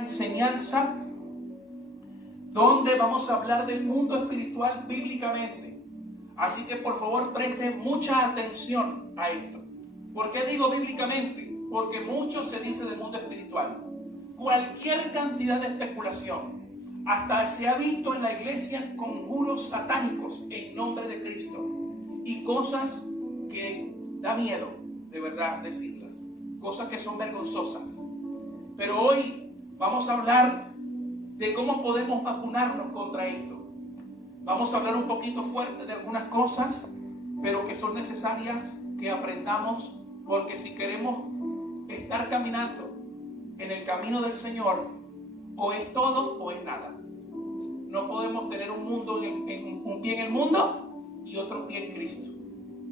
Enseñanza donde vamos a hablar del mundo espiritual bíblicamente. Así que por favor presten mucha atención a esto. ¿Por qué digo bíblicamente? Porque mucho se dice del mundo espiritual. Cualquier cantidad de especulación. Hasta se ha visto en la iglesia conjuros satánicos en nombre de Cristo. Y cosas que da miedo, de verdad, decirlas. Cosas que son vergonzosas. Pero hoy vamos a hablar de cómo podemos vacunarnos contra esto. Vamos a hablar un poquito fuerte de algunas cosas, pero que son necesarias que aprendamos, porque si queremos estar caminando en el camino del Señor, o es todo o es nada. No podemos tener un pie en el mundo y otro pie en Cristo.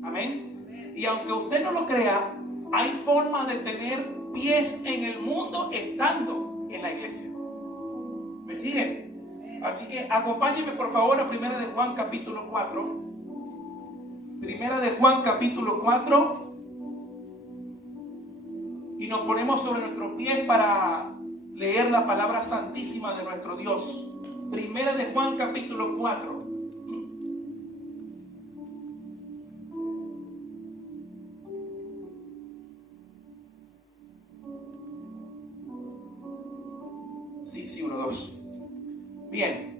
Amén. Y aunque usted no lo crea, hay formas de tener pies en el mundo estando en la iglesia. ¿Me siguen? Así que acompáñenme por favor a 1 de Juan capítulo 4. 1 de Juan capítulo 4. Y nos ponemos sobre nuestros pies para leer la palabra santísima de nuestro Dios. 1 de Juan capítulo 4. Sí, 1, 2. Bien.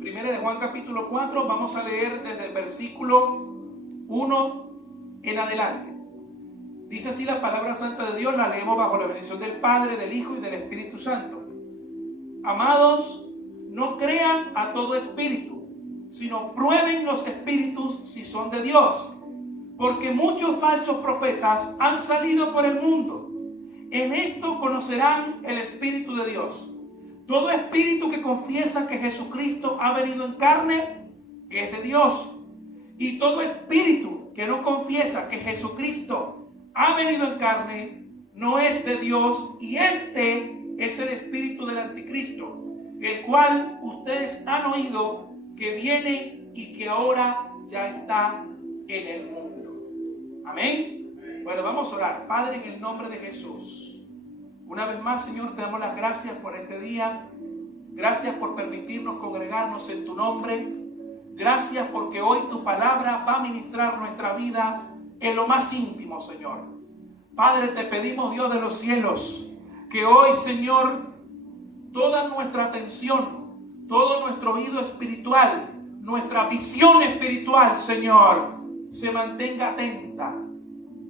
1 de Juan capítulo 4, vamos a leer desde el versículo 1 en adelante. Dice así la palabra santa de Dios, la leemos bajo la bendición del Padre, del Hijo y del Espíritu Santo. Amados, no crean a todo espíritu, sino prueben los espíritus si son de Dios, porque muchos falsos profetas han salido por el mundo. En esto conocerán el Espíritu de Dios. Todo espíritu que confiesa que Jesucristo ha venido en carne es de Dios. Y todo espíritu que no confiesa que Jesucristo ha venido en carne no es de Dios. Y este es el espíritu del anticristo, el cual ustedes han oído que viene y que ahora ya está en el mundo. Amén. Bueno, vamos a orar. Padre, en el nombre de Jesús. Una vez más, Señor, te damos las gracias por este día. Gracias por permitirnos congregarnos en tu nombre. Gracias porque hoy tu palabra va a ministrar nuestra vida en lo más íntimo, Señor. Padre, te pedimos, Dios de los cielos, que hoy, Señor, toda nuestra atención, todo nuestro oído espiritual, nuestra visión espiritual, Señor, se mantenga atenta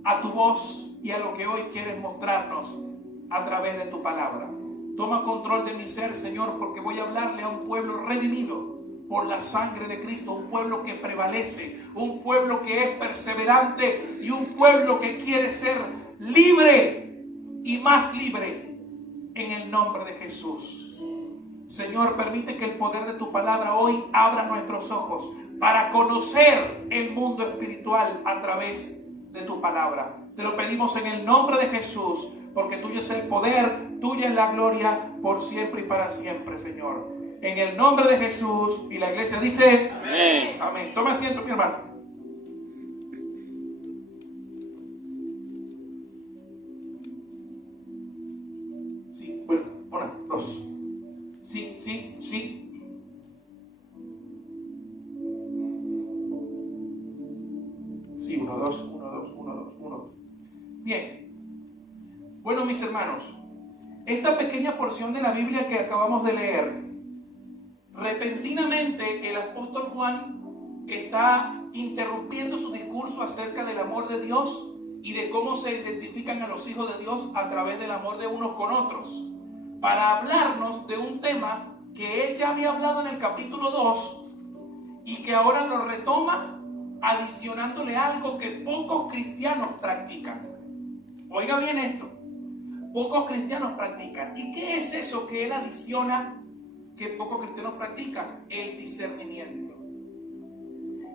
a tu voz y a lo que hoy quieres mostrarnos a través de tu palabra. Toma control de mi ser, Señor, porque voy a hablarle a un pueblo redimido por la sangre de Cristo, un pueblo que prevalece, un pueblo que es perseverante y un pueblo que quiere ser libre y más libre en el nombre de Jesús. Señor, permite que el poder de tu palabra hoy abra nuestros ojos para conocer el mundo espiritual a través de tu palabra. Te lo pedimos en el nombre de Jesús, porque tuyo es el poder, tuya es la gloria, por siempre y para siempre, Señor. En el nombre de Jesús, y la iglesia dice, amén. Amén. Toma asiento, mi hermano. Sí, bueno, 1, 2. Sí. Sí, 1, 2. Bien. Bueno, mis hermanos, esta pequeña porción de la Biblia que acabamos de leer, repentinamente el apóstol Juan está interrumpiendo su discurso acerca del amor de Dios y de cómo se identifican a los hijos de Dios a través del amor de unos con otros, para hablarnos de un tema que él ya había hablado en el capítulo 2 y que ahora lo retoma adicionándole algo que pocos cristianos practican. Oiga bien esto. Pocos cristianos practican. ¿Y qué es eso que él adiciona que pocos cristianos practican? El discernimiento.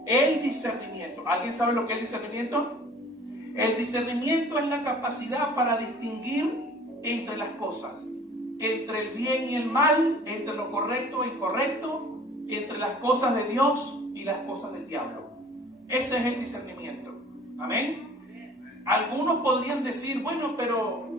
El discernimiento. ¿Alguien sabe lo que es el discernimiento? El discernimiento es la capacidad para distinguir entre las cosas, entre el bien y el mal, entre lo correcto e incorrecto, entre las cosas de Dios y las cosas del diablo. Ese es el discernimiento. Amén. Algunos podrían decir, bueno, pero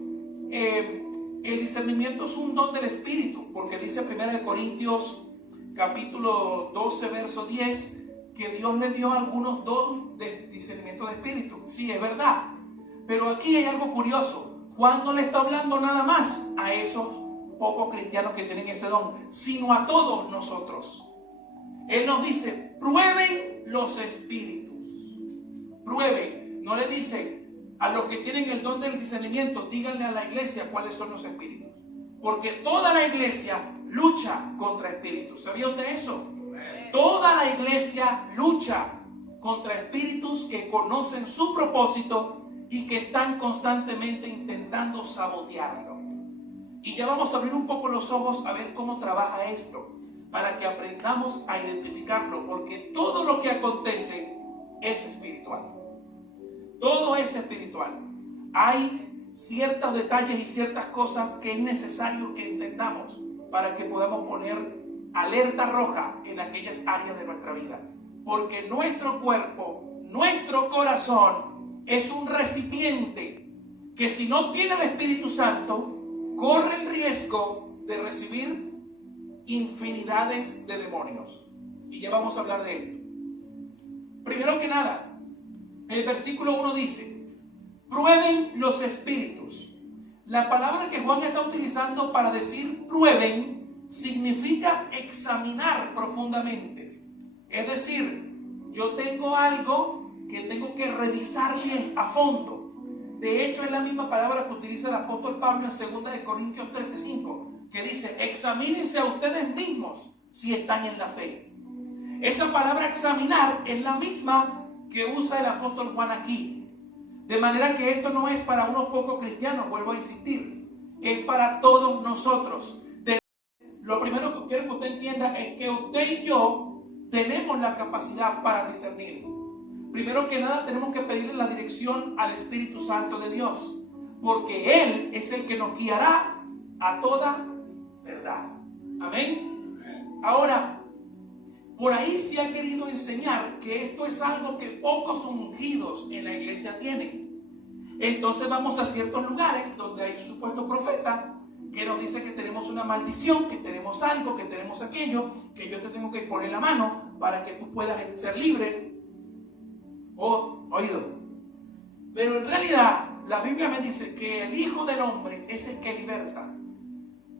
el discernimiento es un don del Espíritu, porque dice 1 Corintios capítulo 12, verso 10, que Dios le dio algunos dones de discernimiento de espíritu. Sí, es verdad. Pero aquí hay algo curioso. Juan no le está hablando nada más a esos pocos cristianos que tienen ese don, sino a todos nosotros. Él nos dice, prueben los espíritus. Prueben. No le dice a los que tienen el don del discernimiento, díganle a la iglesia cuáles son los espíritus. Porque toda la iglesia lucha contra espíritus. ¿Sabía usted eso? Toda la iglesia lucha contra espíritus que conocen su propósito y que están constantemente intentando sabotearlo. Y ya vamos a abrir un poco los ojos a ver cómo trabaja esto, para que aprendamos a identificarlo, porque todo lo que acontece es espiritual. Todo es espiritual. Hay ciertos detalles y ciertas cosas que es necesario que entendamos para que podamos poner alerta roja en aquellas áreas de nuestra vida. Porque nuestro cuerpo, nuestro corazón es un recipiente que si no tiene el Espíritu Santo, corre el riesgo de recibir infinidades de demonios. Y ya vamos a hablar de esto. Primero que nada, el versículo 1 dice, prueben los espíritus. La palabra que Juan está utilizando para decir prueben significa examinar profundamente. Es decir, yo tengo algo que tengo que revisar bien a fondo. De hecho, es la misma palabra que utiliza el apóstol Pablo en 2 Corintios 13:5, que dice, examínense a ustedes mismos si están en la fe. Esa palabra examinar es la misma que usa el apóstol Juan aquí. De manera que esto no es para unos pocos cristianos, vuelvo a insistir, es para todos nosotros. Lo primero que quiero que usted entienda es que usted y yo tenemos la capacidad para discernir. Primero que nada tenemos que pedirle la dirección al Espíritu Santo de Dios, porque Él es el que nos guiará a toda verdad. Amén. Ahora, por ahí se ha querido enseñar que esto es algo que pocos ungidos en la iglesia tienen. Entonces vamos a ciertos lugares donde hay un supuesto profeta que nos dice que tenemos una maldición, que tenemos algo, que tenemos aquello, que yo te tengo que poner la mano para que tú puedas ser libre. Oído. Pero en realidad la Biblia me dice que el Hijo del Hombre es el que liberta.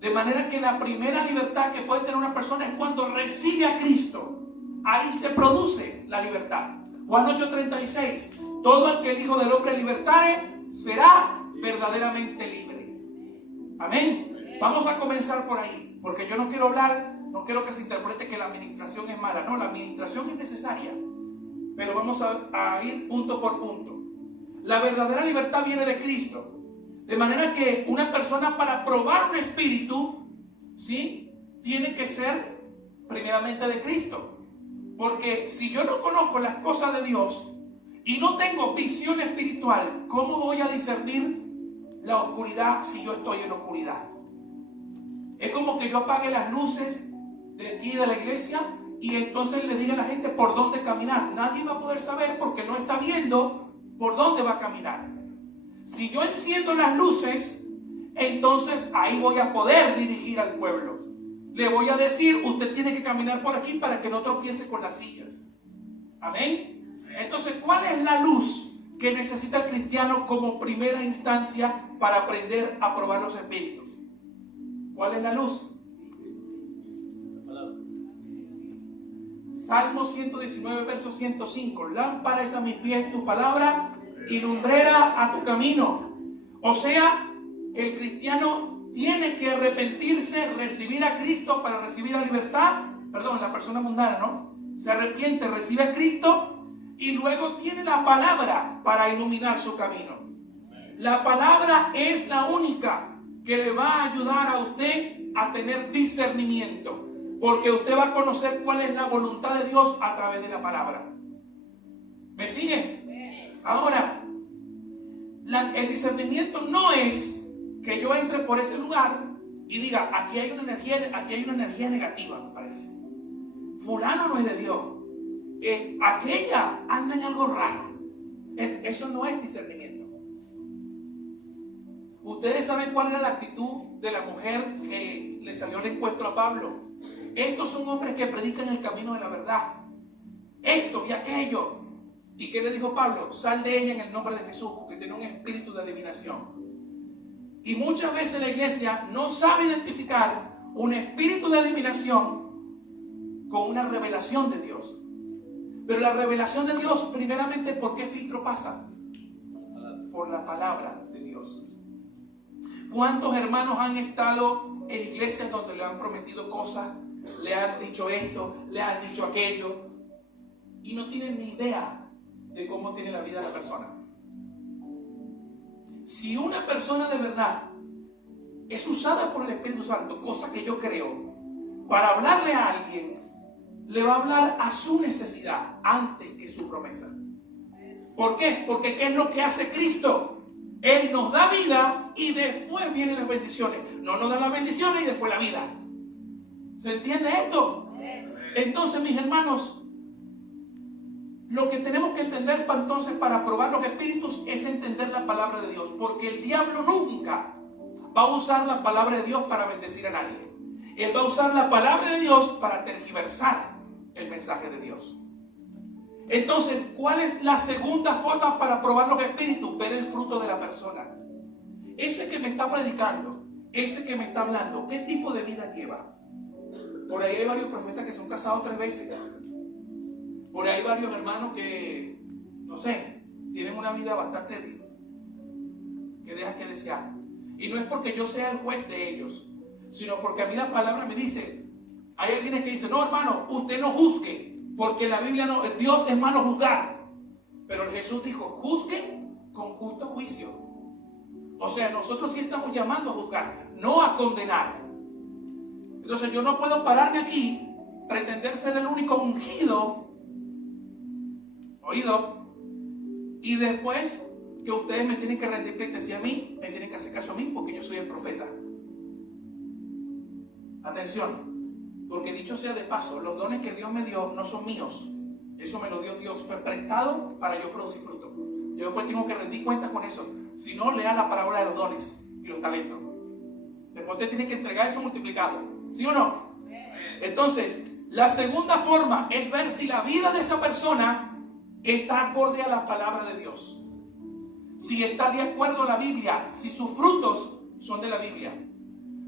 De manera que la primera libertad que puede tener una persona es cuando recibe a Cristo. Ahí se produce la libertad. Juan 8:36. Todo el que el Hijo del Hombre libertare será verdaderamente libre. Amén. Vamos a comenzar por ahí, porque yo no quiero hablar, no quiero que se interprete que la administración es mala. No, la administración es necesaria, pero vamos a ir punto por punto. La verdadera libertad viene de Cristo. De manera que una persona, para probar un espíritu, ¿sí?, tiene que ser primeramente de Cristo. Porque si yo no conozco las cosas de Dios y no tengo visión espiritual, ¿cómo voy a discernir la oscuridad si yo estoy en oscuridad? Es como que yo apague las luces de aquí de la iglesia y entonces le diga a la gente por dónde caminar. Nadie va a poder saber porque no está viendo por dónde va a caminar. Si yo enciendo las luces, entonces ahí voy a poder dirigir al pueblo. Le voy a decir, usted tiene que caminar por aquí para que no tropiece con las sillas. Amén. Entonces, ¿cuál es la luz que necesita el cristiano como primera instancia para aprender a probar los espíritus? ¿Cuál es la luz? Salmo 119, verso 105. Lámpara es a mis pies tu palabra y lumbrera a tu camino. O sea, el cristiano tiene que arrepentirse, recibir a Cristo para recibir la libertad. Perdón, la persona mundana, ¿no? Se arrepiente, recibe a Cristo y luego tiene la palabra para iluminar su camino. La palabra es la única que le va a ayudar a usted a tener discernimiento, porque usted va a conocer cuál es la voluntad de Dios a través de la palabra. ¿Me siguen? Ahora, el discernimiento no es que yo entre por ese lugar y diga, aquí hay una energía negativa, me parece. Fulano no es de Dios. Aquella anda en algo raro. Eso no es discernimiento. Ustedes saben cuál era la actitud de la mujer que le salió al encuentro a Pablo. Estos son hombres que predican el camino de la verdad. Esto y aquello. ¿Y qué le dijo Pablo? Sal de ella en el nombre de Jesús, porque tiene un espíritu de adivinación. Y muchas veces la iglesia no sabe identificar un espíritu de adivinación con una revelación de Dios. Pero la revelación de Dios, primeramente, ¿por qué filtro pasa? Por la palabra de Dios. ¿Cuántos hermanos han estado en iglesias donde le han prometido cosas, le han dicho esto, le han dicho aquello, y no tienen ni idea de cómo tiene la vida la persona? Si una persona de verdad es usada por el Espíritu Santo, cosa que yo creo, para hablarle a alguien, le va a hablar a su necesidad antes que su promesa. ¿Por qué? Porque ¿qué es lo que hace Cristo? Él nos da vida y después vienen las bendiciones. No nos da las bendiciones y después la vida. ¿Se entiende esto? Entonces, mis hermanos, lo que tenemos que entender para probar los espíritus es entender la palabra de Dios. Porque el diablo nunca va a usar la palabra de Dios para bendecir a nadie. Él va a usar la palabra de Dios para tergiversar el mensaje de Dios. Entonces, ¿cuál es la segunda forma para probar los espíritus? Ver el fruto de la persona. Ese que me está predicando, ese que me está hablando, ¿qué tipo de vida lleva? Por ahí hay varios profetas que son casados 3 veces. Por ahí hay varios hermanos que, no sé, tienen una vida bastante que dejan que desear. Y no es porque yo sea el juez de ellos, sino porque a mí la palabra me dice, hay alguien que dice, no hermano, usted no juzgue, porque la Biblia no, Dios es malo juzgar. Pero Jesús dijo, juzguen con justo juicio. O sea, nosotros sí estamos llamando a juzgar, no a condenar. Entonces yo no puedo pararme aquí, pretender ser el único ungido, oído, y después que ustedes me tienen que rendir pleitesía a mí, me tienen que hacer caso a mí, porque yo soy el profeta. Atención, porque dicho sea de paso, los dones que Dios me dio no son míos. Eso me lo dio Dios, fue prestado para yo producir fruto. Yo después tengo que rendir cuentas con eso. Si no, lea la parábola de los dones y los talentos. Después te tiene que entregar eso multiplicado. ¿Sí o no? Entonces, la segunda forma es ver si la vida de esa persona está acorde a la palabra de Dios. Si está de acuerdo a la Biblia, si sus frutos son de la Biblia.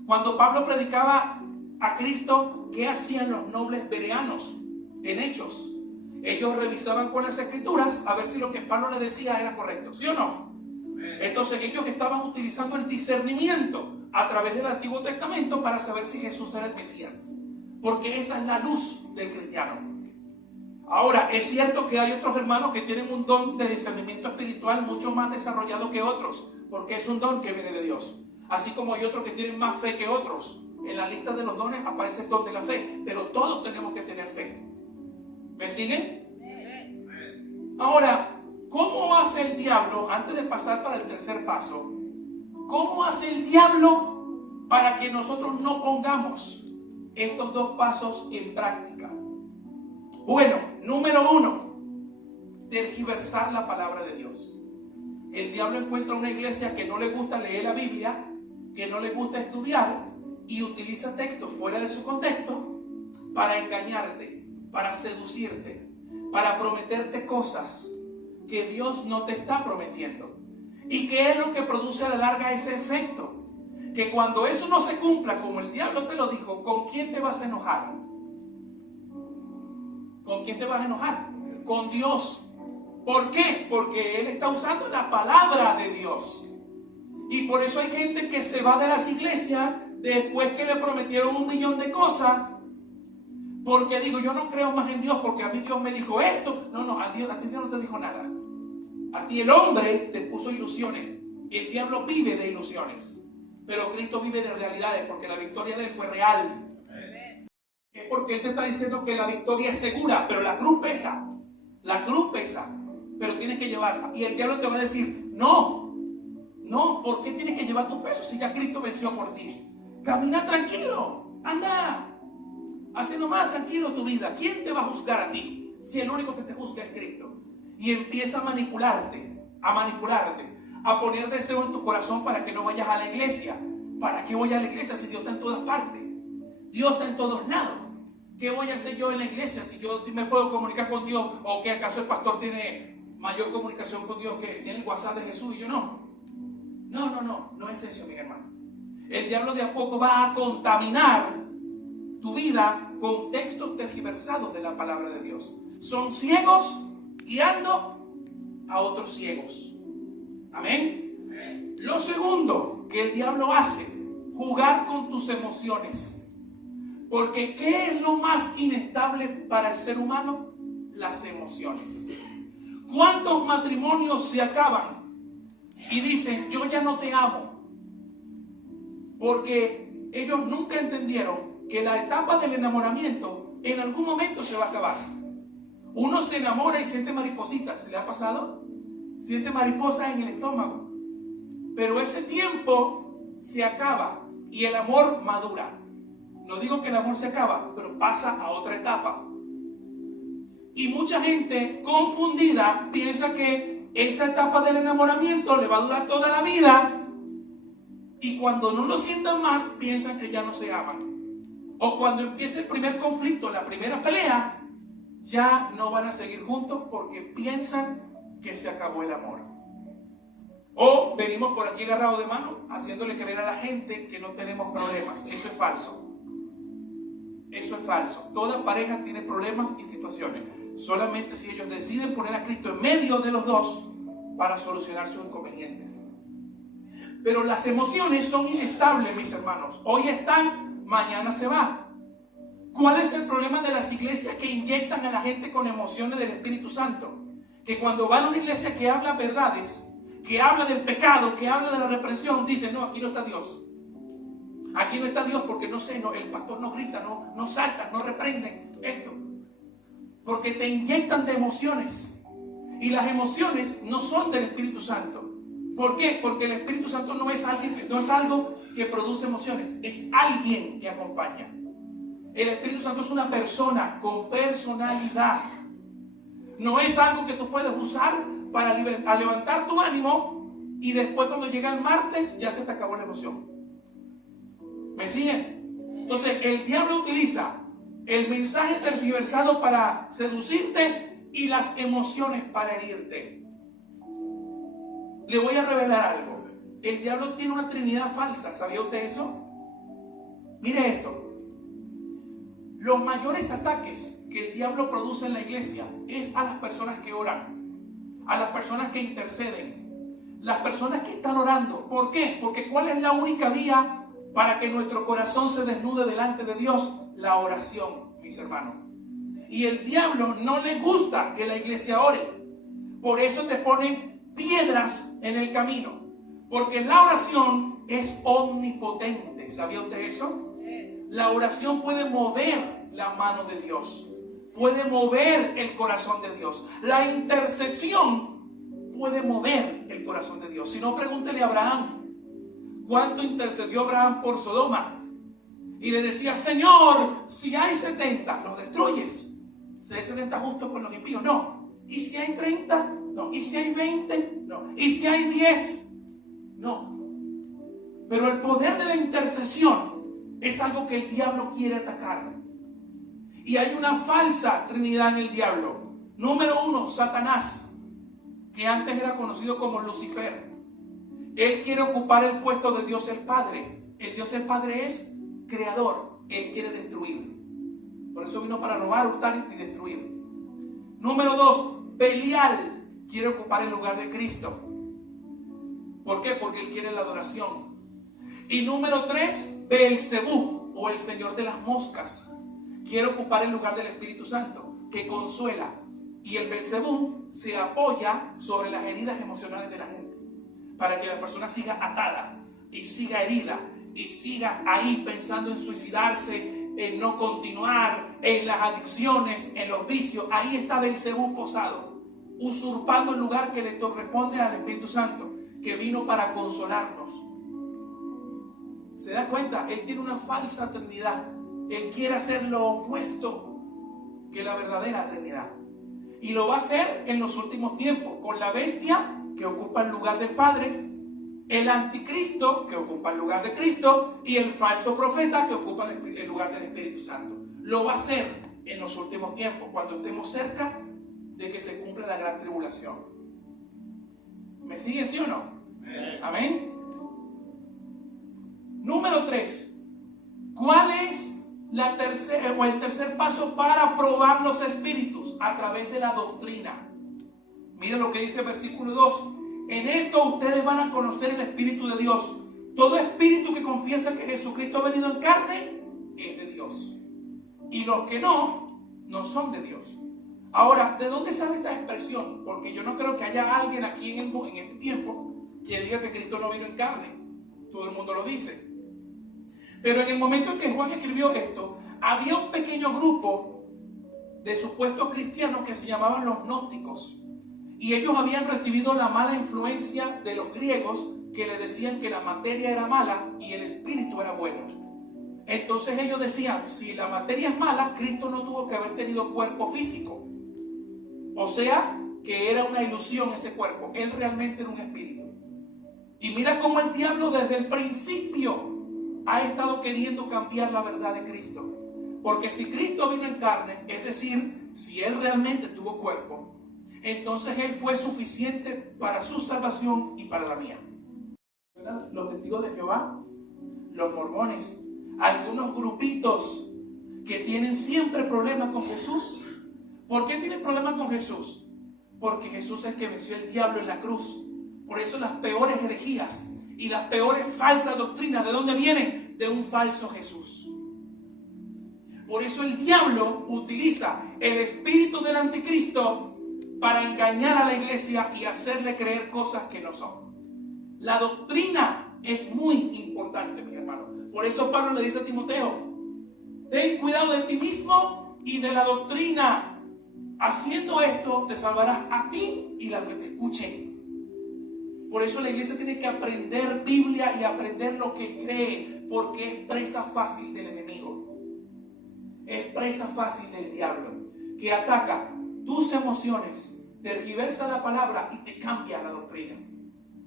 Cuando Pablo predicaba a Cristo, ¿qué hacían los nobles bereanos en Hechos? Ellos revisaban con las escrituras a ver si lo que Pablo les decía era correcto, ¿sí o no? Entonces ellos estaban utilizando el discernimiento a través del Antiguo Testamento para saber si Jesús era el Mesías, porque esa es la luz del cristiano. Ahora, es cierto que hay otros hermanos que tienen un don de discernimiento espiritual mucho más desarrollado que otros, porque es un don que viene de Dios. Así como hay otros que tienen más fe que otros. En la lista de los dones aparece el don de la fe, pero todos tenemos que tener fe. ¿Me siguen? Ahora, ¿cómo hace el diablo, antes de pasar para el tercer paso, cómo hace el diablo para que nosotros no pongamos estos 2 pasos en práctica? Bueno, número 1, tergiversar la palabra de Dios. El diablo encuentra una iglesia que no le gusta leer la Biblia, que no le gusta estudiar, y utiliza textos fuera de su contexto para engañarte, para seducirte, para prometerte cosas que Dios no te está prometiendo. ¿Y qué es lo que produce a la larga ese efecto? Que cuando eso no se cumpla como el diablo te lo dijo, ¿con quién te vas a enojar? ¿Con quién te vas a enojar? Con Dios. ¿Por qué? Porque Él está usando la palabra de Dios. Y por eso hay gente que se va de las iglesias después que le prometieron 1.000.000 de cosas. Porque digo, yo no creo más en Dios porque a mí Dios me dijo esto. No, a ti Dios no te dijo nada. A ti el hombre te puso ilusiones. El diablo vive de ilusiones. Pero Cristo vive de realidades porque la victoria de Él fue real. Es porque Él te está diciendo que la victoria es segura, pero la cruz pesa. La cruz pesa, pero tienes que llevarla. Y el diablo te va a decir, no, ¿por qué tienes que llevar tu peso si ya Cristo venció por ti? Camina tranquilo, anda, hace nomás tranquilo tu vida. ¿Quién te va a juzgar a ti? Si el único que te juzga es Cristo. Y empieza a manipularte, a poner deseo en tu corazón para que no vayas a la iglesia. ¿Para qué voy a la iglesia si Dios está en todas partes? Dios está en todos lados. ¿Qué voy a hacer yo en la iglesia si yo me puedo comunicar con Dios? ¿O que acaso el pastor tiene mayor comunicación con Dios que tiene el WhatsApp de Jesús y yo no? No es eso, mi hermano. El diablo de a poco va a contaminar tu vida con textos tergiversados de la palabra de Dios. Son ciegos guiando a otros ciegos. Amén. Lo segundo que el diablo hace, jugar con tus emociones. Porque ¿qué es lo más inestable para el ser humano? Las emociones. ¿Cuántos matrimonios se acaban y dicen, yo ya no te amo? Porque ellos nunca entendieron que la etapa del enamoramiento en algún momento se va a acabar. Uno se enamora y siente maripositas. ¿Se le ha pasado? Siente mariposas en el estómago. Pero ese tiempo se acaba y el amor madura. No digo que el amor se acaba, pero pasa a otra etapa. Y mucha gente confundida piensa que esa etapa del enamoramiento le va a durar toda la vida. Y cuando no lo sientan más, piensan que ya no se aman. O cuando empieza el primer conflicto, la primera pelea, ya no van a seguir juntos porque piensan que se acabó el amor. O venimos por aquí agarrados de mano, haciéndole creer a la gente que no tenemos problemas. Eso es falso. Eso es falso. Toda pareja tiene problemas y situaciones. Solamente si ellos deciden poner a Cristo en medio de los dos para solucionar sus inconvenientes. Pero las emociones son inestables, mis hermanos. Hoy están, mañana se va. ¿Cuál es el problema de las iglesias que inyectan a la gente con emociones del Espíritu Santo? Que cuando van a una iglesia que habla verdades, que habla del pecado, que habla de la represión, dicen, no, aquí no está Dios. Aquí no está Dios porque no sé, el pastor no grita, no salta, no reprenden esto. Porque te inyectan de emociones. Y las emociones no son del Espíritu Santo. ¿Por qué? Porque el Espíritu Santo no es algo que produce emociones, es alguien que acompaña. El Espíritu Santo es una persona con personalidad. No es algo que tú puedes usar para levantar tu ánimo y después cuando llega el martes ya se te acabó la emoción. ¿Me siguen? Entonces el diablo utiliza el mensaje tergiversado para seducirte y las emociones para herirte. Le voy a revelar algo. El diablo tiene una trinidad falsa. ¿Sabía usted eso? Mire esto. Los mayores ataques que el diablo produce en la iglesia es a las personas que oran, a las personas que interceden, las personas que están orando. ¿Por qué? Porque ¿cuál es la única vía para que nuestro corazón se desnude delante de Dios? La oración, mis hermanos. Y el diablo no le gusta que la iglesia ore. Por eso te ponen piedras en el camino. Porque la oración es omnipotente. ¿Sabía usted eso? La oración puede mover la mano de Dios. Puede mover el corazón de Dios. La intercesión puede mover el corazón de Dios. Si no, pregúntele a Abraham. ¿Cuánto intercedió Abraham por Sodoma? Y le decía, Señor, si hay 70, ¿los destruyes? Si hay 70 justos con los impíos, no. ¿Y si hay 30? No. ¿Y si hay 20? No. ¿Y si hay 10? No. Pero el poder de la intercesión es algo que el diablo quiere atacar. Y hay una falsa trinidad en el diablo. Número 1, Satanás, que antes era conocido como Lucifer. Él quiere ocupar el puesto de Dios el Padre. El Dios el Padre es creador. Él quiere destruir. Por eso vino para robar, hurtar y destruir. Número 2, Belial quiere ocupar el lugar de Cristo. ¿Por qué? Porque él quiere la adoración. Y número 3, Beelzebú, o el señor de las moscas, quiere ocupar el lugar del Espíritu Santo, que consuela. Y el Beelzebú se apoya sobre las heridas emocionales de la gente, para que la persona siga atada, y siga herida, y siga ahí pensando en suicidarse, en no continuar, en las adicciones, en los vicios. Ahí está Beelzebú posado, usurpando el lugar que le corresponde al Espíritu Santo, que vino para consolarnos. ¿Se da cuenta? Él tiene una falsa trinidad. Él quiere hacer lo opuesto que la verdadera Trinidad. Y lo va a hacer en los últimos tiempos, con la bestia que ocupa el lugar del Padre, el anticristo, que ocupa el lugar de Cristo, y el falso profeta, que ocupa el lugar del Espíritu Santo. Lo va a hacer en los últimos tiempos, cuando estemos cerca de que se cumpla la gran tribulación. ¿Me sigue, sí o no? Amén. Número 3. ¿Cuál es el tercer paso para probar los espíritus? A través de la doctrina. Miren lo que dice el versículo 2. En esto ustedes van a conocer el Espíritu de Dios. Todo espíritu que confiesa que Jesucristo ha venido en carne es de Dios. Y los que no son de Dios. Ahora, ¿de dónde sale esta expresión? Porque yo no creo que haya alguien aquí en este tiempo que diga que Cristo no vino en carne. Todo el mundo lo dice. Pero en el momento en que Juan escribió esto, había un pequeño grupo de supuestos cristianos que se llamaban los gnósticos. Y ellos habían recibido la mala influencia de los griegos, que le decían que la materia era mala y el espíritu era bueno. Entonces ellos decían, si la materia es mala, Cristo no tuvo que haber tenido cuerpo físico. O sea, que era una ilusión ese cuerpo. Él realmente era un espíritu. Y mira cómo el diablo desde el principio ha estado queriendo cambiar la verdad de Cristo. Porque si Cristo vino en carne, es decir, si Él realmente tuvo cuerpo, entonces Él fue suficiente para su salvación y para la mía. Los testigos de Jehová, los mormones, algunos grupitos que tienen siempre problemas con Jesús. ¿Por qué tienen problemas con Jesús? Porque Jesús es el que venció el diablo en la cruz. Por eso las peores herejías y las peores falsas doctrinas, ¿de dónde vienen? De un falso Jesús. Por eso el diablo utiliza el espíritu del anticristo para engañar a la iglesia y hacerle creer cosas que no son. La doctrina es muy importante, mi hermano. Por eso Pablo le dice a Timoteo, ten cuidado de ti mismo y de la doctrina. Haciendo esto te salvarás a ti y la que te escuchen. Por eso la iglesia tiene que aprender Biblia y aprender lo que cree, porque es presa fácil del enemigo. Es presa fácil del diablo, que ataca tus emociones, tergiversa la palabra y te cambia la doctrina,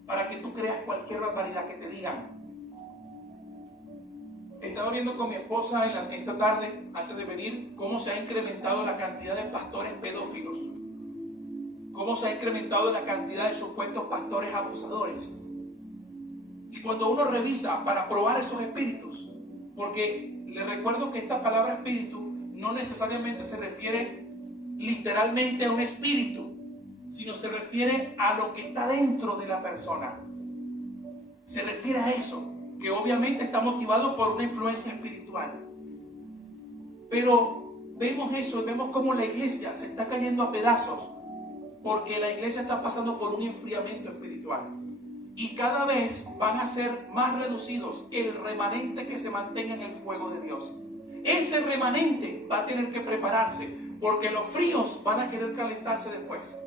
para que tú creas cualquier barbaridad que te digan. Estaba viendo con mi esposa esta tarde, antes de venir, cómo se ha incrementado la cantidad de pastores pedófilos. Cómo se ha incrementado la cantidad de supuestos pastores abusadores. Y cuando uno revisa para probar esos espíritus, porque les recuerdo que esta palabra espíritu no necesariamente se refiere literalmente a un espíritu, sino se refiere a lo que está dentro de la persona. Se refiere a eso, que obviamente está motivado por una influencia espiritual. Pero vemos eso, vemos cómo la iglesia se está cayendo a pedazos, porque la iglesia está pasando por un enfriamiento espiritual. Y cada vez van a ser más reducidos el remanente que se mantenga en el fuego de Dios. Ese remanente va a tener que prepararse, porque los fríos van a querer calentarse después.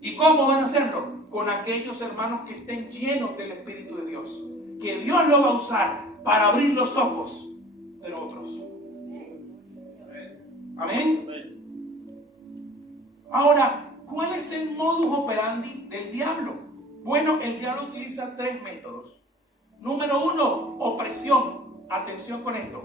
¿Y cómo van a hacerlo? Con aquellos hermanos que estén llenos del Espíritu de Dios, que Dios lo va a usar para abrir los ojos de los otros. Amén. Ahora, ¿cuál es el modus operandi del diablo? Bueno, el diablo utiliza 3 métodos. Número 1, opresión. Atención con esto.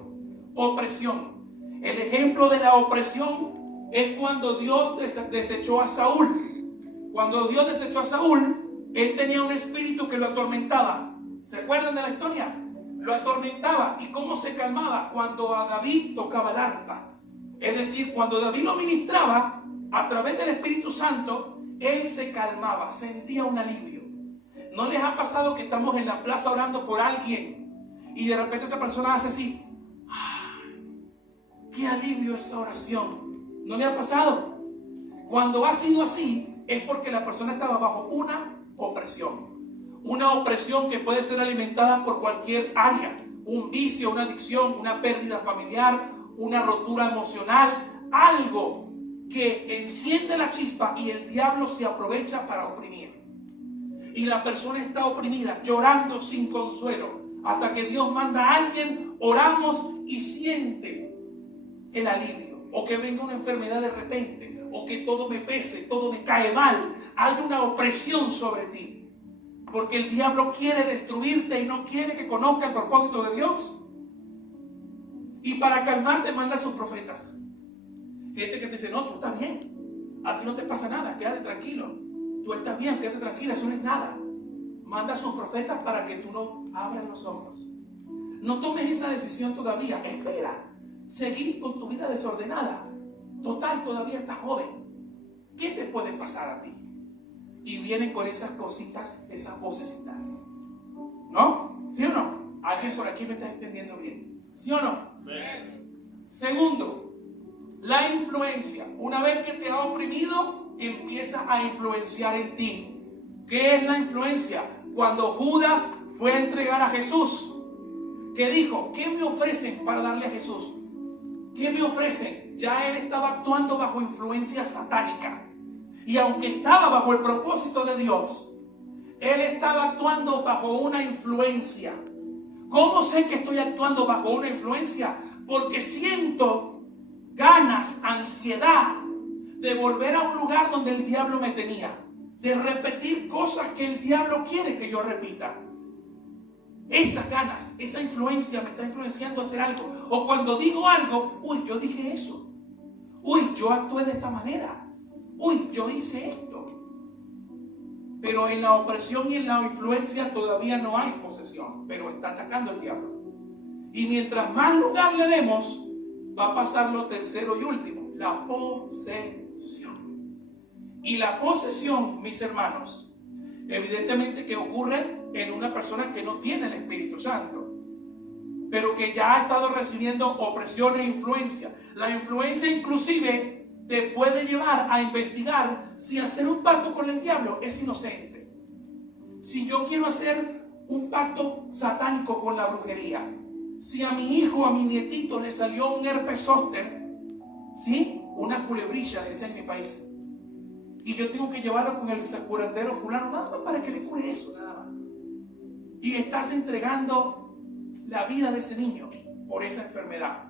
Opresión. El ejemplo de la opresión es cuando Dios desechó a Saúl. Cuando Dios desechó a Saúl, él tenía un espíritu que lo atormentaba. ¿Se acuerdan de la historia? Lo atormentaba. ¿Y cómo se calmaba? Cuando a David tocaba el arpa. Es decir, cuando David lo ministraba, a través del Espíritu Santo, él se calmaba, sentía un alivio. ¿No les ha pasado que estamos en la plaza orando por alguien y de repente esa persona hace así? ¡Qué alivio esa oración! ¿No le ha pasado? Cuando ha sido así, es porque la persona estaba bajo una opresión. Una opresión que puede ser alimentada por cualquier área. Un vicio, una adicción, una pérdida familiar, una rotura emocional, algo que enciende la chispa y el diablo se aprovecha para oprimir. Y la persona está oprimida, llorando sin consuelo, hasta que Dios manda a alguien, oramos y siente el alivio. O que venga una enfermedad de repente, o que todo me pese, todo me cae mal, hay una opresión sobre ti. Porque el diablo quiere destruirte y no quiere que conozca el propósito de Dios. Y para calmarte manda a sus profetas. Gente que te dice, no, tú estás bien. A ti no te pasa nada, quédate tranquilo. Tú estás bien, quédate tranquila, eso no es nada. Manda a sus profetas para que tú no abras los ojos. No tomes esa decisión todavía. Espera. Seguir con tu vida desordenada. Total, todavía estás joven. ¿Qué te puede pasar a ti? Y vienen con esas cositas, esas vocecitas. ¿No? ¿Sí o no? ¿Alguien por aquí me está entendiendo bien? ¿Sí o no? Segundo, la influencia. Una vez que te ha oprimido, empieza a influenciar en ti. ¿Qué es la influencia? Cuando Judas fue a entregar a Jesús, ¿qué dijo? ¿Qué me ofrecen para darle a Jesús? ¿Qué me ofrecen? Ya él estaba actuando bajo influencia satánica. Y aunque estaba bajo el propósito de Dios, él estaba actuando bajo una influencia. ¿Cómo sé que estoy actuando bajo una influencia? Porque siento ganas, ansiedad de volver a un lugar donde el diablo me tenía. De repetir cosas que el diablo quiere que yo repita. Esas ganas, esa influencia me está influenciando a hacer algo. O cuando digo algo, uy, yo dije eso. Uy, yo actué de esta manera. Uy, yo hice esto. Pero en la opresión y en la influencia todavía no hay posesión. Pero está atacando el diablo. Y mientras más lugar le demos, va a pasar lo tercero y último. La posesión. Y la posesión, mis hermanos, evidentemente que ocurre en una persona que no tiene el Espíritu Santo, pero que ya ha estado recibiendo opresión e influencia. La influencia inclusive te puede llevar a investigar si hacer un pacto con el diablo es inocente. Si yo quiero hacer un pacto satánico con la brujería, si a mi hijo, a mi nietito le salió un herpes zóster, ¿sí? Una culebrilla, decía en mi país, y yo tengo que llevarlo con el curandero fulano, nada más para que le cure eso, nada más. Y estás entregando la vida de ese niño por esa enfermedad.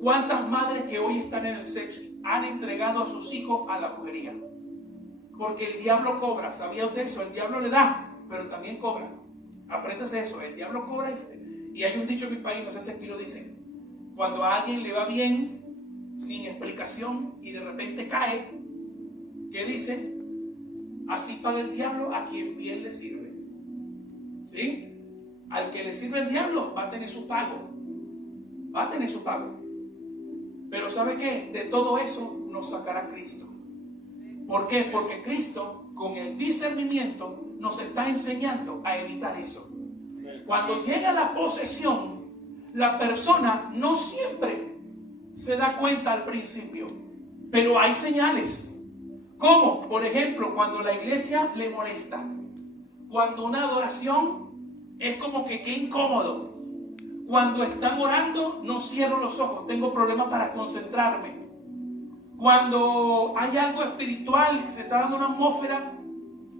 ¿Cuántas madres que hoy están en el sexo han entregado a sus hijos a la brujería? Porque el diablo cobra. ¿Sabía usted eso? El diablo le da, pero también cobra. Apréndase eso. El diablo cobra. Y hay un dicho en mi país, no sé si aquí lo dicen. Cuando a alguien le va bien, sin explicación, y de repente cae, ¿qué dice? Así paga el diablo a quien bien le sirve. ¿Sí? Al que le sirve el diablo va a tener su pago. Va a tener su pago. Pero ¿sabe qué? De todo eso nos sacará Cristo. ¿Por qué? Porque Cristo, con el discernimiento, nos está enseñando a evitar eso. Cuando llega la posesión, la persona no siempre se da cuenta al principio, pero hay señales. ¿Cómo? Por ejemplo, cuando la iglesia le molesta, cuando una adoración es como que qué incómodo. Cuando están orando, no cierro los ojos, tengo problemas para concentrarme. Cuando hay algo espiritual, que se está dando una atmósfera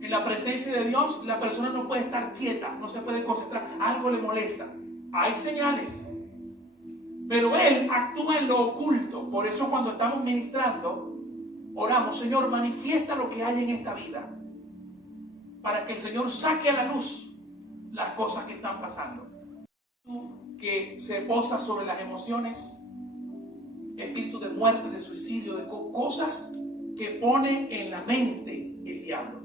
en la presencia de Dios, la persona no puede estar quieta, no se puede concentrar, algo le molesta. Hay señales. Pero Él actúa en lo oculto. Por eso cuando estamos ministrando, oramos, Señor, manifiesta lo que hay en esta vida, para que el Señor saque a la luz las cosas que están pasando. Que se posa sobre las emociones, espíritu de muerte, de suicidio, de cosas que pone en la mente el diablo.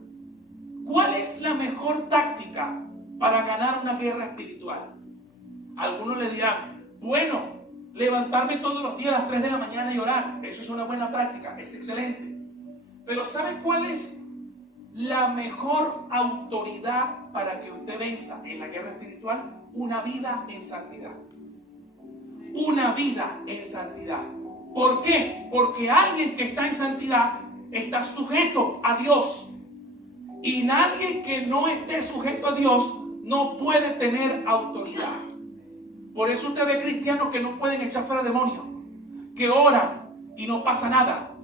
¿Cuál es la mejor táctica para ganar una guerra espiritual? Algunos le dirán, bueno, levantarme todos los días a las 3 de la mañana y orar. Eso es una buena práctica, es excelente. Pero ¿sabe cuál es la mejor autoridad para que usted venza en la guerra espiritual? Una vida en santidad. Una vida en santidad. ¿Por qué? Porque alguien que está en santidad está sujeto a Dios. Y nadie que no esté sujeto a Dios no puede tener autoridad. Por eso usted ve cristianos que no pueden echar fuera demonios, que oran y no pasa nada.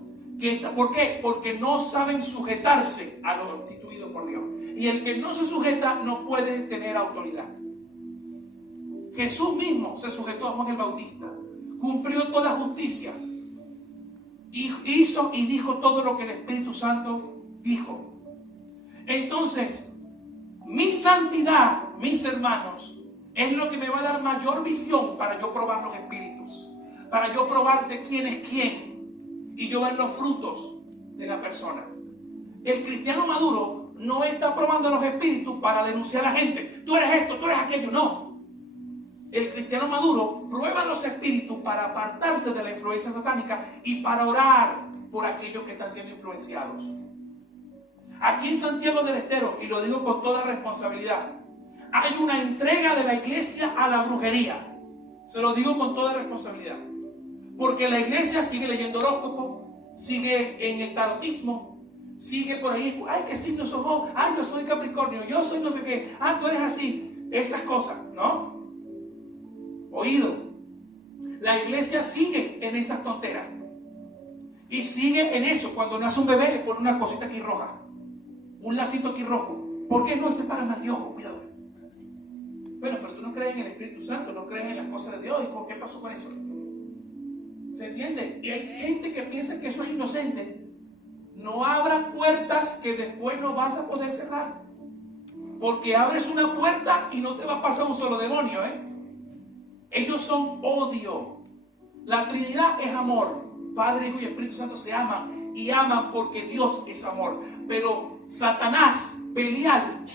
¿Por qué? Porque no saben sujetarse a lo instituido por Dios. Y el que no se sujeta no puede tener autoridad. Jesús mismo se sujetó a Juan el Bautista, cumplió toda justicia, hizo y dijo todo lo que el Espíritu Santo dijo. Entonces, mi santidad, mis hermanos, es lo que me va a dar mayor visión para yo probar los espíritus, para yo probar de quién es quién y yo ver los frutos de la persona. El cristiano maduro no está probando los espíritus para denunciar a la gente. Tú eres esto, tú eres aquello. No. El cristiano maduro prueba los espíritus para apartarse de la influencia satánica y para orar por aquellos que están siendo influenciados. Aquí en Santiago del Estero, y lo digo con toda responsabilidad, hay una entrega de la iglesia a la brujería. Se lo digo con toda responsabilidad. Porque la iglesia sigue leyendo horóscopo, sigue en el tarotismo, sigue por ahí, ay, ¿qué signo sos vos? Ay, yo soy Capricornio, yo soy no sé qué, ah, tú eres así. Esas cosas, ¿no? Oído. La iglesia sigue en esas tonteras. Y sigue en eso. Cuando nace un bebé le pone una cosita aquí roja, un lacito aquí rojo. ¿Por qué no se paran mal de ojo? Cuidado. Bueno, pero tú no crees en el Espíritu Santo, no crees en las cosas de Dios. ¿Y qué pasó con eso? ¿Se entiende? Y hay gente que piensa que eso es inocente. No abras puertas que después no vas a poder cerrar. Porque abres una puerta y no te va a pasar un solo demonio, Ellos son odio. La Trinidad es amor. Padre, Hijo y Espíritu Santo se aman y aman porque Dios es amor. Pero Satanás, Belial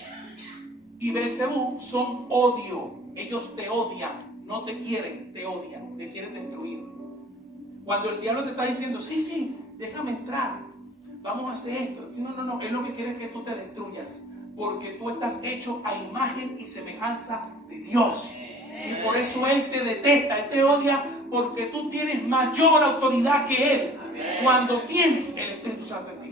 y Belcebú son odio. Ellos te odian, no te quieren, te odian, te quieren destruir. Cuando el diablo te está diciendo, sí, déjame entrar, vamos a hacer esto. Sí, no, él lo que quiere es que tú te destruyas, porque tú estás hecho a imagen y semejanza de Dios. Y por eso Él te detesta, Él te odia, porque tú tienes mayor autoridad que Él cuando tienes el Espíritu Santo en ti.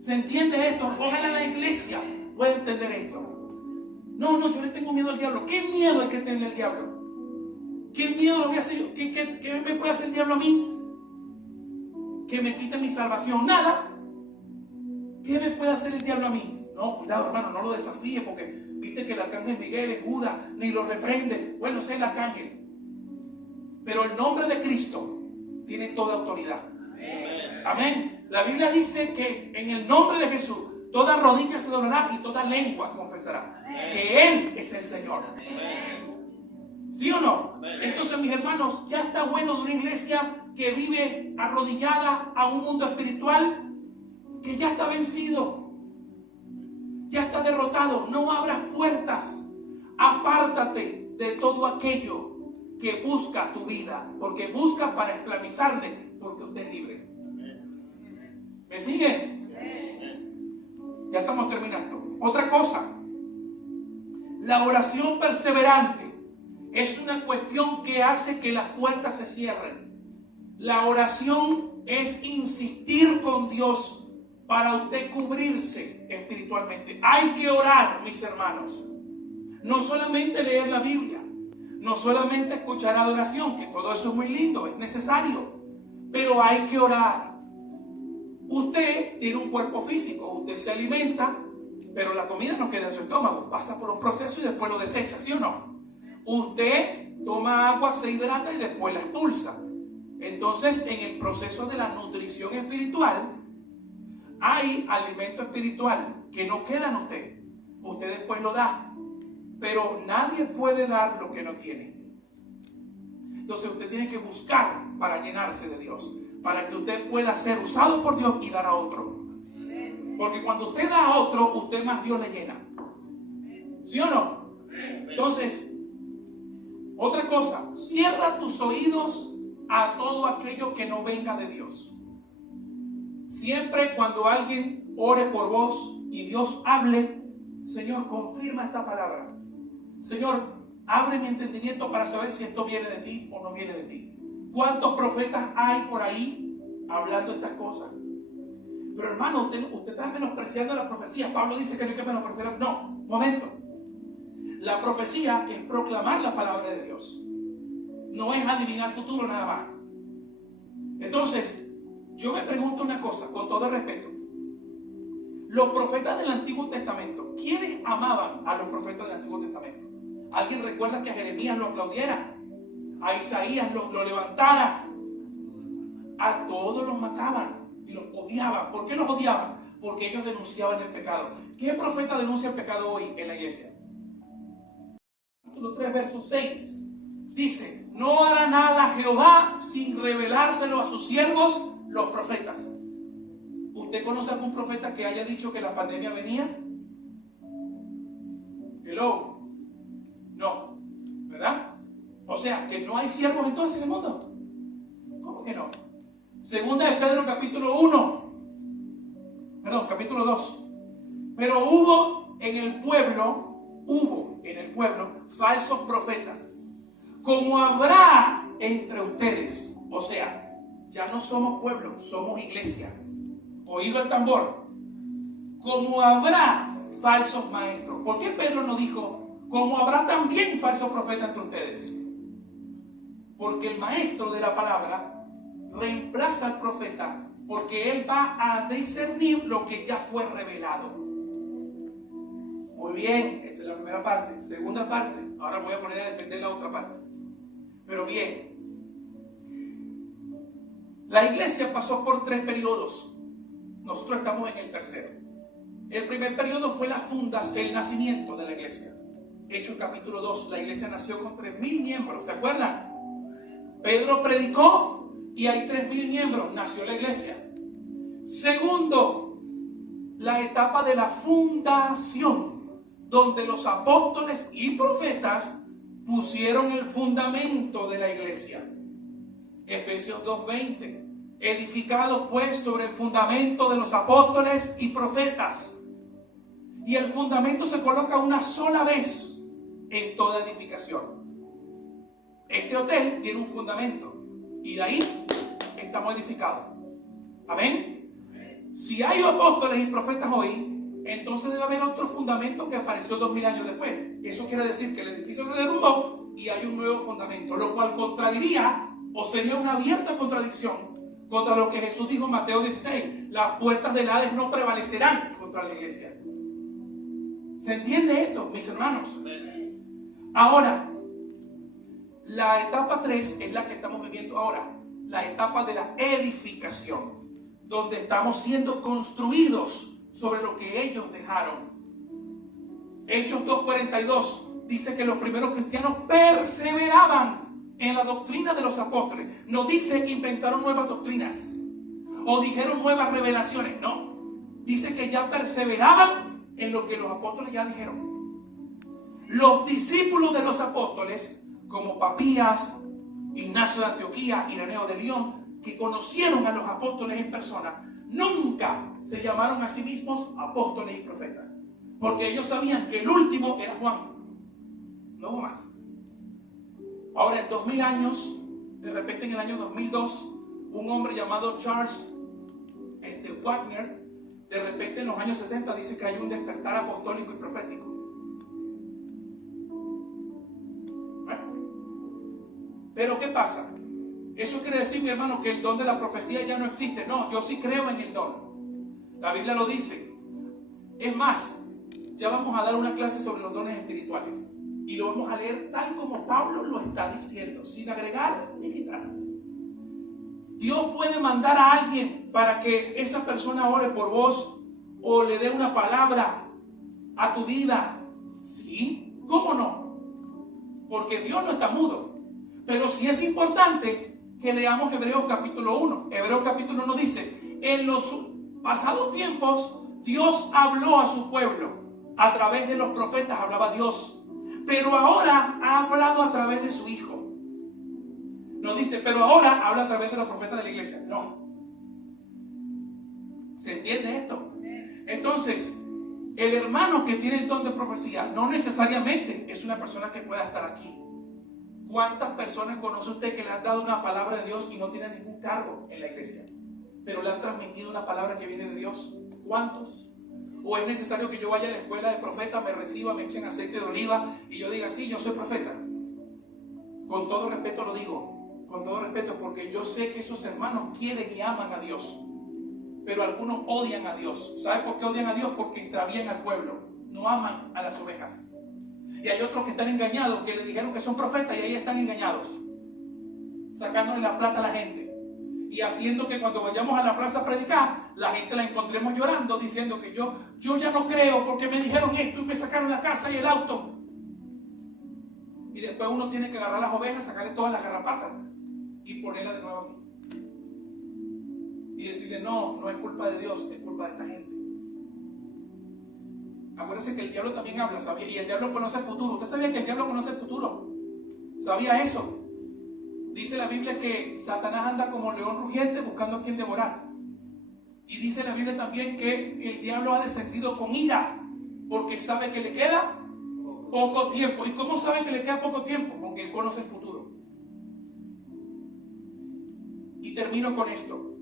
¿Se entiende esto? Ojalá la iglesia pueda entender esto. No, yo le tengo miedo al diablo. ¿Qué miedo hay que tener al diablo? ¿Qué miedo lo voy a hacer yo? ¿Qué me puede hacer el diablo a mí? Que me quite mi salvación. Nada. ¿Qué me puede hacer el diablo a mí? No, cuidado, hermano, no lo desafíe, porque viste que el arcángel Miguel es Judas, ni lo reprende. Bueno, sé el arcángel. Pero el nombre de Cristo tiene toda autoridad. Amén. La Biblia dice que en el nombre de Jesús toda rodilla se doblará y toda lengua confesará que Él es el Señor. ¿Sí o no? Entonces, mis hermanos, ya está bueno de una iglesia que vive arrodillada a un mundo espiritual que ya está vencido, ya está derrotado. No abras puertas. Apártate de todo aquello que busca tu vida, porque busca para esclavizarle, porque usted es libre. ¿Me siguen? Ya estamos terminando. Otra cosa, la oración perseverante es una cuestión que hace que las puertas se cierren. La oración es insistir con Dios para usted cubrirse espiritualmente. Hay que orar, mis hermanos. No solamente leer la Biblia, no solamente escuchar adoración, que todo eso es muy lindo, es necesario, pero hay que orar. Usted tiene un cuerpo físico, usted se alimenta, pero la comida no queda en su estómago, pasa por un proceso y después lo desecha, ¿sí o no? Usted toma agua, se hidrata y después la expulsa. Entonces, en el proceso de la nutrición espiritual, hay alimento espiritual que no queda en usted. Usted después lo da, pero nadie puede dar lo que no tiene. Entonces usted tiene que buscar para llenarse de Dios, para que usted pueda ser usado por Dios y dar a otro. Porque cuando usted da a otro, usted más Dios le llena. ¿Sí o no? Entonces, otra cosa, cierra tus oídos a todo aquello que no venga de Dios. Siempre cuando alguien ore por vos y Dios hable, Señor, confirma esta palabra. Señor, abre mi entendimiento para saber si esto viene de ti o no viene de ti. ¿Cuántos profetas hay por ahí hablando estas cosas? Pero hermano, usted está menospreciando la profecía. Pablo dice que no hay que menospreciar. No, un momento. La profecía es proclamar la palabra de Dios. No es adivinar futuro nada más. Entonces, yo me pregunto una cosa, con todo respeto. Los profetas del Antiguo Testamento, ¿quiénes amaban a los profetas del Antiguo Testamento? ¿Alguien recuerda que a Jeremías lo aplaudiera? A Isaías lo levantara. A todos los mataban y los odiaban. ¿Por qué los odiaban? porque ellos denunciaban el pecado. ¿Qué profeta denuncia el pecado hoy en la iglesia? Capítulo 3, verso 6. Dice, no hará nada Jehová sin revelárselo a sus siervos, los profetas. ¿Usted conoce algún profeta que haya dicho que la pandemia venía? Hello. No, ¿verdad? O sea, que no hay siervos entonces en el mundo. ¿Cómo que no? Segunda de Pedro capítulo 1. Perdón, capítulo 2. Pero hubo en el pueblo falsos profetas, como habrá entre ustedes. O sea, ya no somos pueblo, somos iglesia. Oído el tambor. Como habrá falsos maestros. ¿Por qué Pedro no dijo, como habrá también falsos profetas entre ustedes? Porque el maestro de la palabra reemplaza al profeta, porque él va a discernir lo que ya fue revelado. Muy bien, esa es la primera parte. Segunda parte, ahora voy a poner a defender la otra parte. Pero bien, la iglesia pasó por 3 periodos. Nosotros estamos en el tercero. El primer periodo fue el nacimiento de la iglesia. Hechos capítulo 2, la iglesia nació con 3,000 miembros, ¿se acuerdan? Pedro predicó y hay 3,000 miembros, nació la iglesia. Segundo, la etapa de la fundación, donde los apóstoles y profetas pusieron el fundamento de la iglesia. Efesios 2:20, edificados pues sobre el fundamento de los apóstoles y profetas. Y el fundamento se coloca una sola vez en toda edificación. Este hotel tiene un fundamento y de ahí estamos edificados. Amén. Si hay apóstoles y profetas hoy, entonces debe haber otro fundamento que apareció 2000 años después. Eso quiere decir que el edificio se derrumbó y hay un nuevo fundamento, lo cual contradiría o sería una abierta contradicción contra lo que Jesús dijo en Mateo 16. Las puertas del Hades no prevalecerán contra la iglesia. ¿Se entiende esto, mis hermanos? Ahora, la etapa 3 es la que estamos viviendo ahora, la etapa de la edificación, donde estamos siendo construidos sobre lo que ellos dejaron. Hechos 2:42 dice que los primeros cristianos perseveraban en la doctrina de los apóstoles. No dice que inventaron nuevas doctrinas o dijeron nuevas revelaciones, no. Dice que ya perseveraban en lo que los apóstoles ya dijeron. Los discípulos de los apóstoles, como Papías, Ignacio de Antioquía, Ireneo de León, que conocieron a los apóstoles en persona, nunca se llamaron a sí mismos apóstoles y profetas, porque ellos sabían que el último era Juan, no hubo más. Ahora, en 2000 años, de repente en el año 2002, un hombre llamado Charles Wagner, de repente en los años 70 dice que hay un despertar apostólico y profético. Pero ¿qué pasa? Eso quiere decir, mi hermano, que el don de la profecía ya no existe. No, yo sí creo en el don. La Biblia lo dice. Es más, ya vamos a dar una clase sobre los dones espirituales. Y lo vamos a leer tal como Pablo lo está diciendo, sin agregar ni quitar. Dios puede mandar a alguien para que esa persona ore por vos o le dé una palabra a tu vida. ¿Sí? ¿Cómo no? Porque Dios no está mudo. Pero sí es importante que leamos Hebreos capítulo 1. Hebreos capítulo 1 dice, en los pasados tiempos Dios habló a su pueblo. A través de los profetas hablaba Dios. Pero ahora ha hablado a través de su Hijo. No dice, pero ahora habla a través de los profetas de la iglesia. No. ¿Se entiende esto? Entonces, el hermano que tiene el don de profecía no necesariamente es una persona que pueda estar aquí. ¿Cuántas personas conoce usted que le han dado una palabra de Dios y no tienen ningún cargo en la iglesia, pero le han transmitido una palabra que viene de Dios? ¿Cuántos? ¿O es necesario que yo vaya a la escuela de profeta, me reciba, me echen aceite de oliva y yo diga, sí, yo soy profeta? Con todo respeto lo digo. Con todo respeto, porque yo sé que esos hermanos quieren y aman a Dios, pero algunos odian a Dios. ¿Sabe por qué odian a Dios? Porque extravían al pueblo, no aman a las ovejas. Y hay otros que están engañados, que le dijeron que son profetas y ahí están engañados, sacándole la plata a la gente. y haciendo que cuando vayamos a la plaza a predicar, la gente la encontremos llorando, diciendo que yo ya no creo porque me dijeron esto y me sacaron la casa y el auto. Y después uno tiene que agarrar las ovejas, sacarle todas las garrapatas y ponerlas de nuevo aquí. Y decirle, no es culpa de Dios, es culpa de esta gente. Acuérdense que el diablo también habla, ¿sabía? Y el diablo conoce el futuro. ¿Usted sabía que el diablo conoce el futuro? ¿Sabía eso? Dice la Biblia que Satanás anda como león rugiente buscando a quien devorar. Y dice la Biblia también que el diablo ha descendido con ira porque sabe que le queda poco tiempo. ¿Y cómo sabe que le queda poco tiempo? Porque él conoce el futuro. Y termino con esto.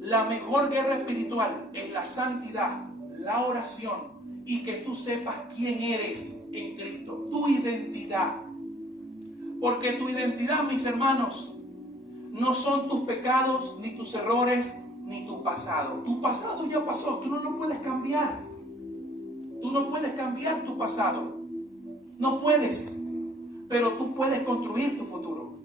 La mejor guerra espiritual es la santidad, la oración y que tú sepas quién eres en Cristo, tu identidad. Porque tu identidad, mis hermanos, no son tus pecados, ni tus errores, ni tu pasado. Tu pasado ya pasó, tú no lo puedes cambiar. Tú no puedes cambiar tu pasado. No puedes, pero tú puedes construir tu futuro.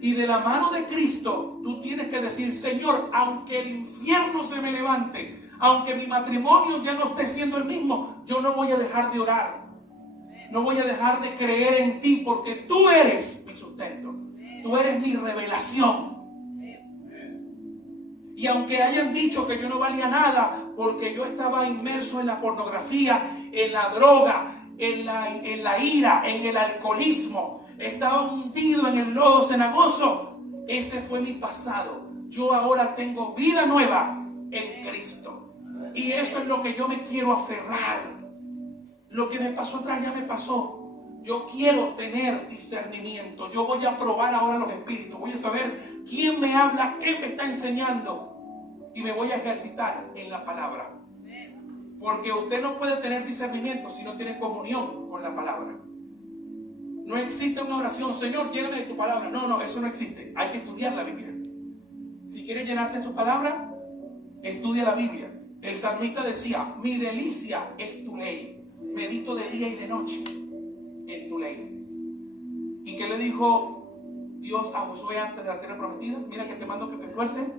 Y de la mano de Cristo, tú tienes que decir, Señor, aunque el infierno se me levante, aunque mi matrimonio ya no esté siendo el mismo, yo no voy a dejar de orar. No voy a dejar de creer en ti porque tú eres mi sustento. Tú eres mi revelación. Y aunque hayan dicho que yo no valía nada porque yo estaba inmerso en la pornografía, en la droga, en la ira, en el alcoholismo, estaba hundido en el lodo cenagoso, ese fue mi pasado. Yo ahora tengo vida nueva en Cristo. Y eso es lo que yo me quiero aferrar. Lo que me pasó atrás ya me pasó. Yo quiero tener discernimiento. Yo voy a probar ahora los espíritus. Voy a saber quién me habla, qué me está enseñando. Y me voy a ejercitar en la palabra. Porque usted no puede tener discernimiento si no tiene comunión con la palabra. No existe una oración, Señor, lléname de tu palabra. No, eso no existe. Hay que estudiar la Biblia. Si quiere llenarse de tu palabra, estudia la Biblia. El salmista decía, mi delicia es tu ley. Medito de día y de noche en tu ley. ¿Y qué le dijo Dios a Josué antes de la tierra prometida? Mira que te mando que te esfuerces,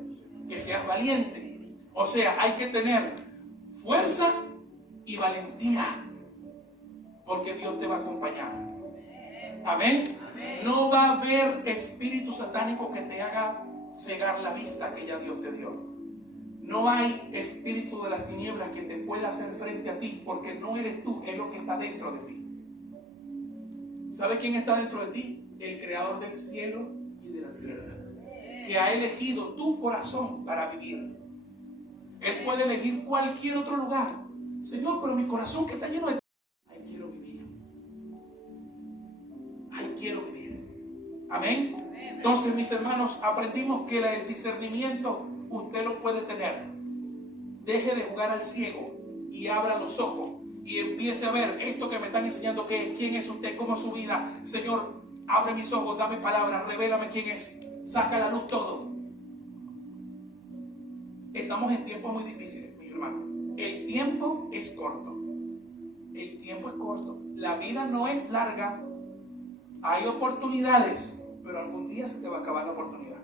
que seas valiente. O sea, hay que tener fuerza y valentía, porque Dios te va a acompañar. Amén. No va a haber espíritu satánico que te haga cegar la vista que ya Dios te dio. No hay espíritu de las tinieblas que te pueda hacer frente a ti, porque no eres tú, es lo que está dentro de ti. ¿Sabe quién está dentro de ti? El creador del cielo y de la tierra, que ha elegido tu corazón para vivir. Él puede elegir cualquier otro lugar. Señor, pero mi corazón que está lleno de... Ahí quiero vivir. Ahí quiero vivir. Amén. Entonces, mis hermanos, aprendimos que el discernimiento usted lo puede tener. Deje de jugar al ciego y abra los ojos y empiece a ver esto que me están enseñando, que quién es usted, cómo es su vida. Señor, abre mis ojos, dame palabras, revélame quién es, saca a la luz todo. Estamos en tiempos muy difíciles, mis hermanos. El tiempo es corto. El tiempo es corto. La vida no es larga. Hay oportunidades, pero algún día se te va a acabar la oportunidad.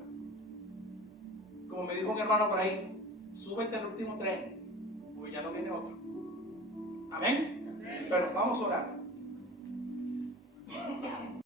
Como me dijo un hermano por ahí, súbete al último tren, porque ya no viene otro. Amén. Pero vamos a orar.